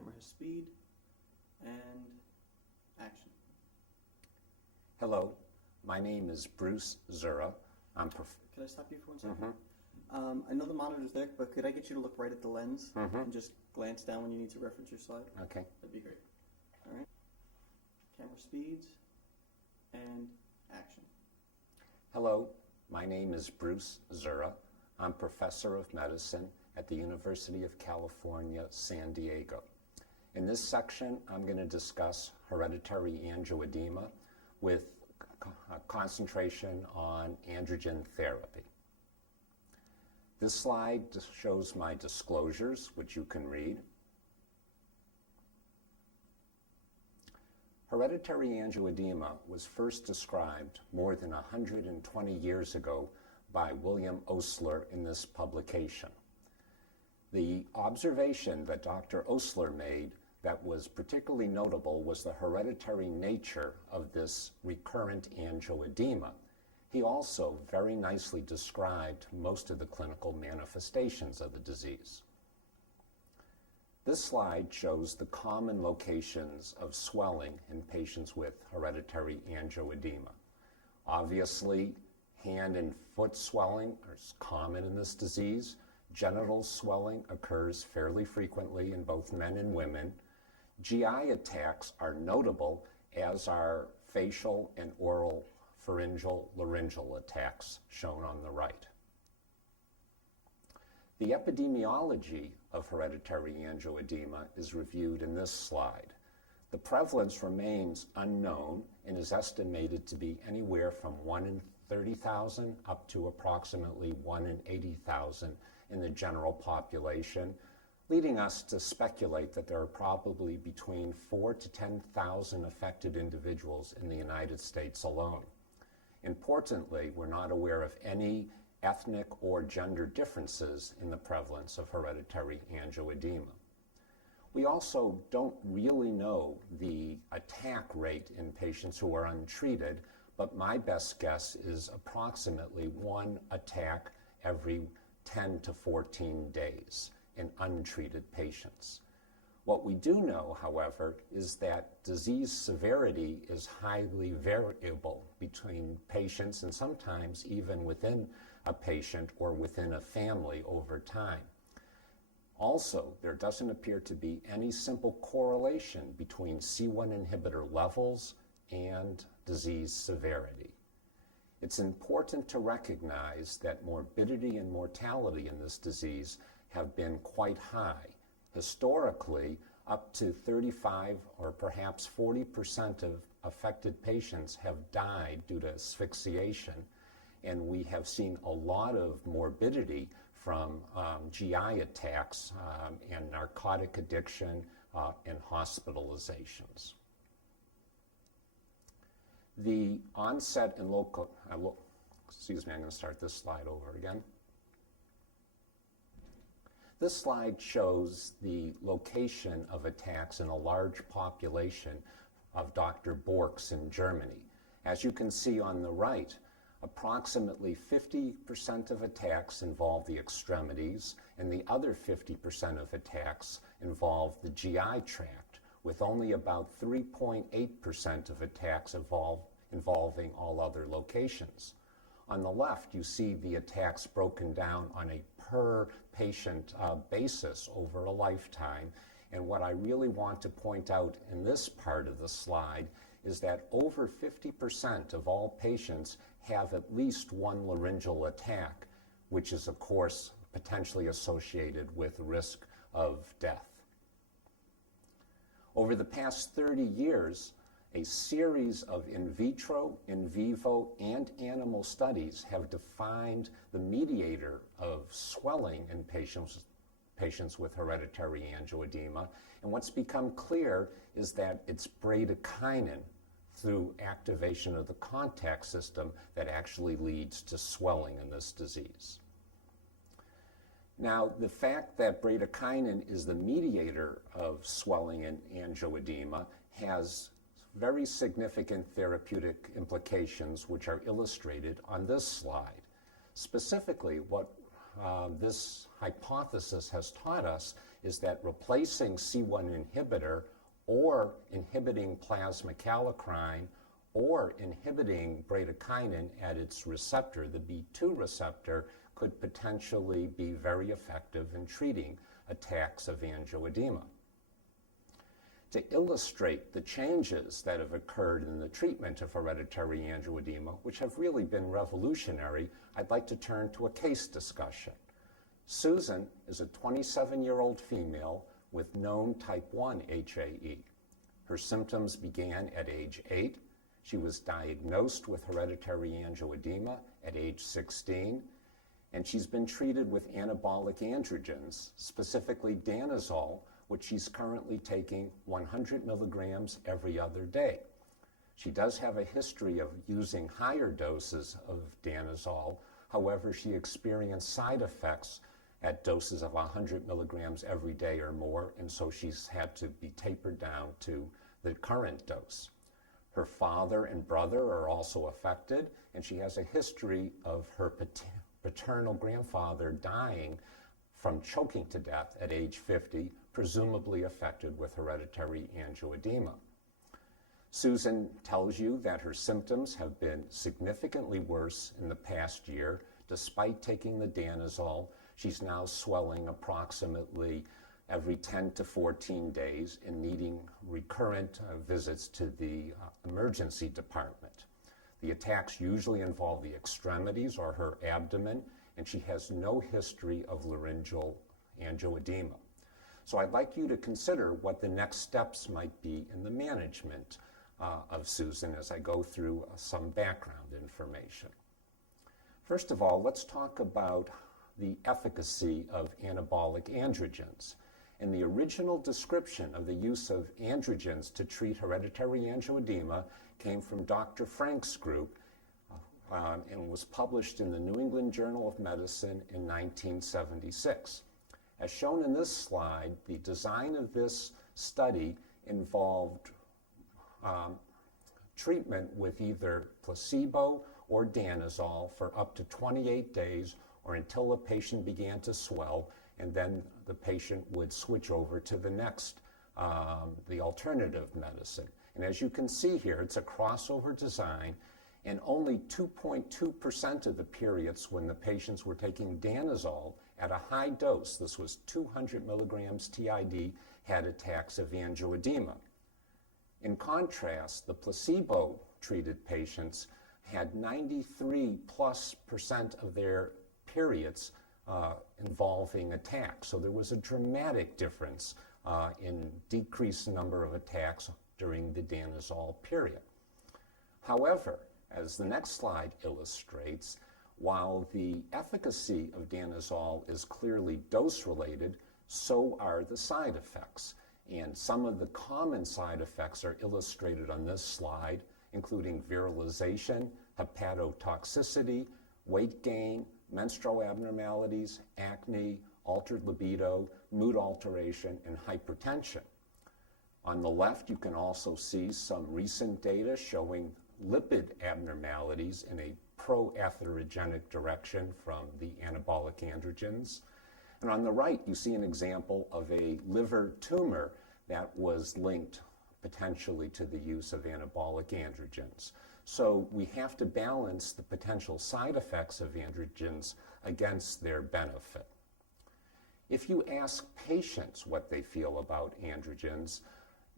Camera has speed and action. Hello, my name is Bruce Zura. Could I stop you for 1 second? I know the monitor's there, but could I get you to look right at the lens and just glance down when you need to reference your slide? Okay. That'd be great. All right. Camera speeds and action. Hello, my name is Bruce Zura. I'm professor of medicine at the University of California, San Diego. In this section, I'm going to discuss hereditary angioedema with a concentration on androgen therapy. This slide shows my disclosures, which you can read. Hereditary angioedema was first described more than 120 years ago by William Osler in this publication. The observation that Dr. Osler made that was particularly notable was the hereditary nature of this recurrent angioedema. He also very nicely described most of the clinical manifestations of the disease. This slide shows the common locations of swelling in patients with hereditary angioedema. Obviously, hand and foot swelling is common in this disease. Genital swelling occurs fairly frequently in both men and women. GI attacks are notable, as are facial and oral pharyngeal laryngeal attacks shown on the right. The epidemiology of hereditary angioedema is reviewed in this slide. The prevalence remains unknown and is estimated to be anywhere from 1 in 30,000 up to approximately 1 in 80,000 in the general population, leading us to speculate that there are probably between 4,000 to 10,000 affected individuals in the United States alone. Importantly, we're not aware of any ethnic or gender differences in the prevalence of hereditary angioedema. We also don't really know the attack rate in patients who are untreated, but my best guess is approximately 1 attack every 10 to 14 days in untreated patients. What we do know, however, is that disease severity is highly variable between patients and sometimes even within a patient or within a family over time. Also, there doesn't appear to be any simple correlation between C1 inhibitor levels and disease severity. It's important to recognize that morbidity and mortality in this disease have been quite high. Historically, up to 35 or perhaps 40% of affected patients have died due to asphyxiation, and we have seen a lot of morbidity from GI attacks and narcotic addiction and hospitalizations. The onset and I'm going to start this slide over again. This slide shows the location of attacks in a large population of Dr. Borks in Germany. As you can see on the right, approximately 50% of attacks involve the extremities, and the other 50% of attacks involve the GI tract, with only about 3.8% of attacks involving all other locations. On the left, you see the attacks broken down on a per patient basis over a lifetime. And what I really want to point out in this part of the slide is that over 50% of all patients have at least one laryngeal attack, which is, of course, potentially associated with risk of death. Over the past 30 years, a series of in vitro, in vivo, and animal studies have defined the mediator of swelling in patients with hereditary angioedema. And what's become clear is that it's bradykinin through activation of the contact system that actually leads to swelling in this disease. Now, the fact that bradykinin is the mediator of swelling in angioedema has very significant therapeutic implications, which are illustrated on this slide. Specifically, what this hypothesis has taught us is that replacing C1 inhibitor or inhibiting plasma kallikrein or inhibiting bradykinin at its receptor, the B2 receptor, could potentially be very effective in treating attacks of angioedema. To illustrate the changes that have occurred in the treatment of hereditary angioedema, which have really been revolutionary, I'd like to turn to a case discussion. Susan is a 27-year-old female with known type 1 HAE. Her symptoms began at age 8. She was diagnosed with hereditary angioedema at age 16, and she's been treated with anabolic androgens, specifically danazol, which she's currently taking 100 milligrams every other day. She does have a history of using higher doses of danazol. However, she experienced side effects at doses of 100 milligrams every day or more, and so she's had to be tapered down to the current dose. Her father and brother are also affected, and she has a history of her paternal grandfather dying from choking to death at age 50, presumably affected with hereditary angioedema. Susan tells you that her symptoms have been significantly worse in the past year. Despite taking the danazol, she's now swelling approximately every 10 to 14 days and needing recurrent visits to the emergency department. The attacks usually involve the extremities or her abdomen, and she has no history of laryngeal angioedema. So I'd like you to consider what the next steps might be in the management of Susan as I go through some background information. First of all, let's talk about the efficacy of anabolic androgens. And the original description of the use of androgens to treat hereditary angioedema came from Dr. Frank's group and was published in the New England Journal of Medicine in 1976. As shown in this slide, the design of this study involved treatment with either placebo or danazol for up to 28 days or until the patient began to swell, and then the patient would switch over to the next, the alternative medicine. And as you can see here, it's a crossover design, and only 2.2% of the periods when the patients were taking danazol at a high dose, this was 200 milligrams TID, had attacks of angioedema. In contrast, the placebo-treated patients had 93+% of their periods involving attacks. So there was a dramatic difference in decreased number of attacks during the danazol period. However, as the next slide illustrates, while the efficacy of danazol is clearly dose-related, so are the side effects. And some of the common side effects are illustrated on this slide, including virilization, hepatotoxicity, weight gain, menstrual abnormalities, acne, altered libido, mood alteration, and hypertension. On the left, you can also see some recent data showing lipid abnormalities in a pro-atherogenic direction from the anabolic androgens. And on the right, you see an example of a liver tumor that was linked potentially to the use of anabolic androgens. So we have to balance the potential side effects of androgens against their benefit. If you ask patients what they feel about androgens,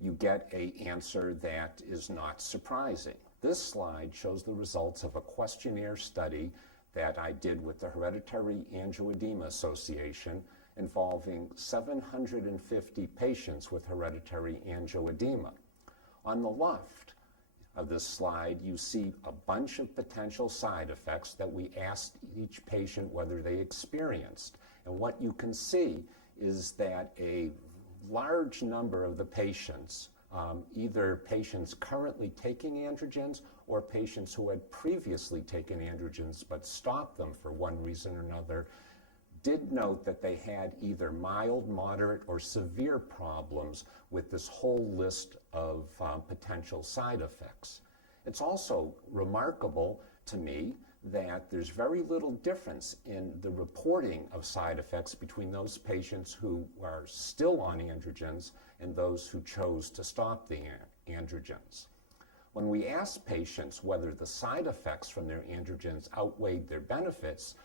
you get an answer that is not surprising. This slide shows the results of a questionnaire study that I did with the Hereditary Angioedema Association involving 750 patients with hereditary angioedema. On the left of this slide, you see a bunch of potential side effects that we asked each patient whether they experienced. And what you can see is that a large number of the patients, either patients currently taking androgens or patients who had previously taken androgens but stopped them for one reason or another, did note that they had either mild, moderate, or severe problems with this whole list of potential side effects. It's also remarkable to me that there's very little difference in the reporting of side effects between those patients who are still on androgens and those who chose to stop the androgens. When we asked patients whether the side effects from their androgens outweighed their benefits,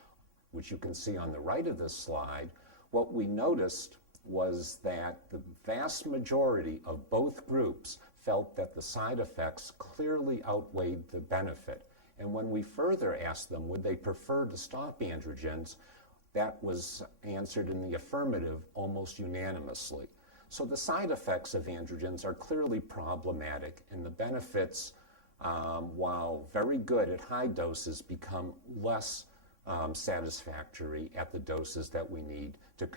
which you can see on the right of this slide, what we noticed was that the vast majority of both groups felt that the side effects clearly outweighed the benefit. And when we further asked them would they prefer to stop androgens, that was answered in the affirmative almost unanimously. So the side effects of androgens are clearly problematic, and the benefits, while very good at high doses, become less satisfactory at the doses that we need to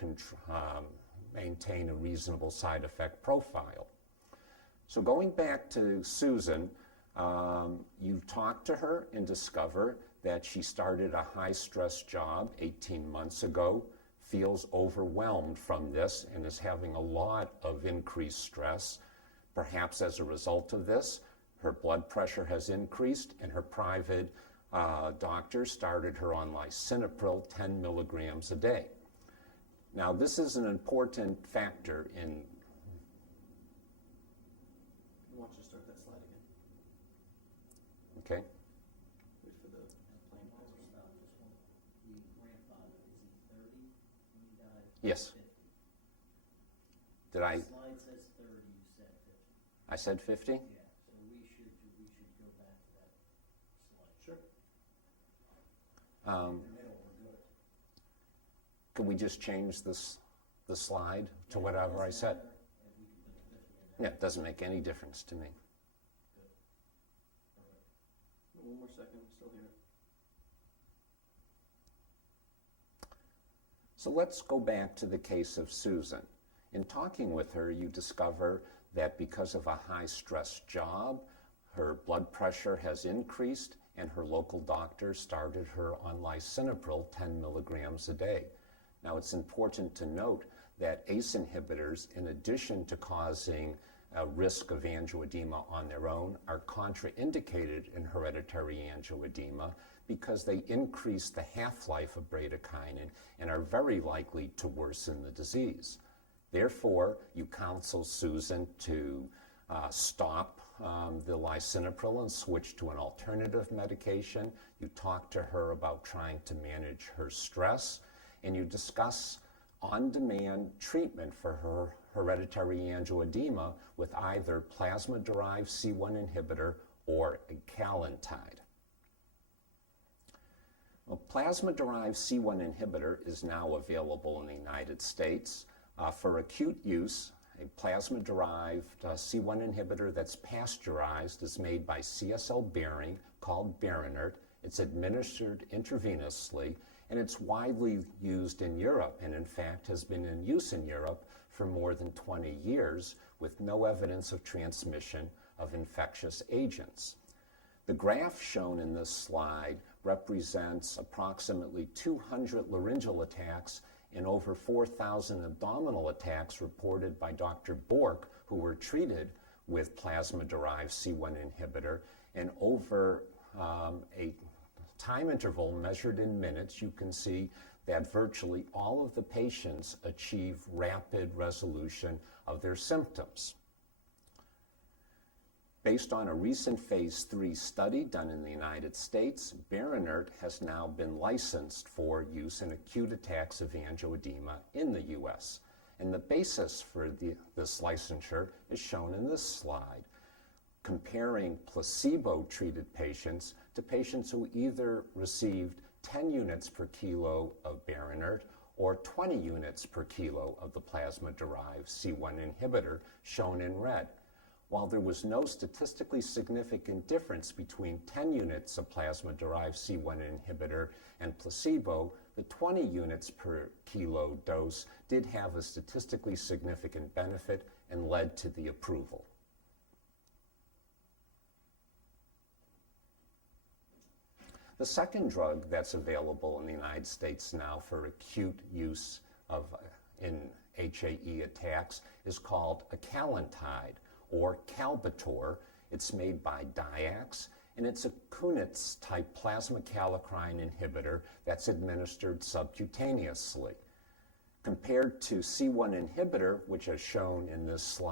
maintain a reasonable side effect profile. So going back to Susan, you talked to her and discover that she started a high-stress job 18 months ago, feels overwhelmed from this, and is having a lot of increased stress. Perhaps as a result of this, her blood pressure has increased, and her private doctor started her on lisinopril 10 milligrams a day. Now, this is an important factor in... I want you to start that slide again. Okay. Wait for the plane pause. The grandfather, is he 30 when he died? Yes. 50. Did I? The slide says 30, you said 50. I said 50? Yeah, so we should go back to that slide. Sure. In the middle, we're good. Could we just change the slide to whatever I said? And we can put the 50 in there. Yeah, it doesn't make any difference to me. One more second, I'm still here. So let's go back to the case of Susan. In talking with her, you discover that because of a high-stress job, her blood pressure has increased, and her local doctor started her on lisinopril 10 milligrams a day. Now, it's important to note that ACE inhibitors, in addition to causing a risk of angioedema on their own, are contraindicated in hereditary angioedema because they increase the half-life of bradykinin and are very likely to worsen the disease. Therefore, you counsel Susan to stop the lisinopril and switch to an alternative medication. You talk to her about trying to manage her stress, and you discuss on-demand treatment for her hereditary angioedema with either plasma-derived C1 inhibitor or ecallantide. Well, plasma-derived C1 inhibitor is now available in the United States. For acute use, a plasma-derived C1 inhibitor that's pasteurized is made by CSL Behring called Berinert. It's administered intravenously, and it's widely used in Europe, and in fact has been in use in Europe for more than 20 years with no evidence of transmission of infectious agents. The graph shown in this slide represents approximately 200 laryngeal attacks and over 4,000 abdominal attacks reported by Dr. Bork, who were treated with plasma-derived C1 inhibitor, and over a time interval measured in minutes, you can see that virtually all of the patients achieve rapid resolution of their symptoms. Based on a recent phase 3 study done in the United States, Berinert has now been licensed for use in acute attacks of angioedema in the U.S. And the basis for this licensure is shown in this slide, comparing placebo-treated patients to patients who either received 10 units per kilo of Berinert or 20 units per kilo of the plasma-derived C1 inhibitor, shown in red. While there was no statistically significant difference between 10 units of plasma-derived C1 inhibitor and placebo, the 20 units per kilo dose did have a statistically significant benefit and led to the approval. The second drug that's available in the United States now for acute use in HAE attacks is called ecallantide, or Kalbitor. It's made by Dyax, and it's a Kunitz-type plasma kallikrein inhibitor that's administered subcutaneously. Compared to C1 inhibitor, which is shown in this slide,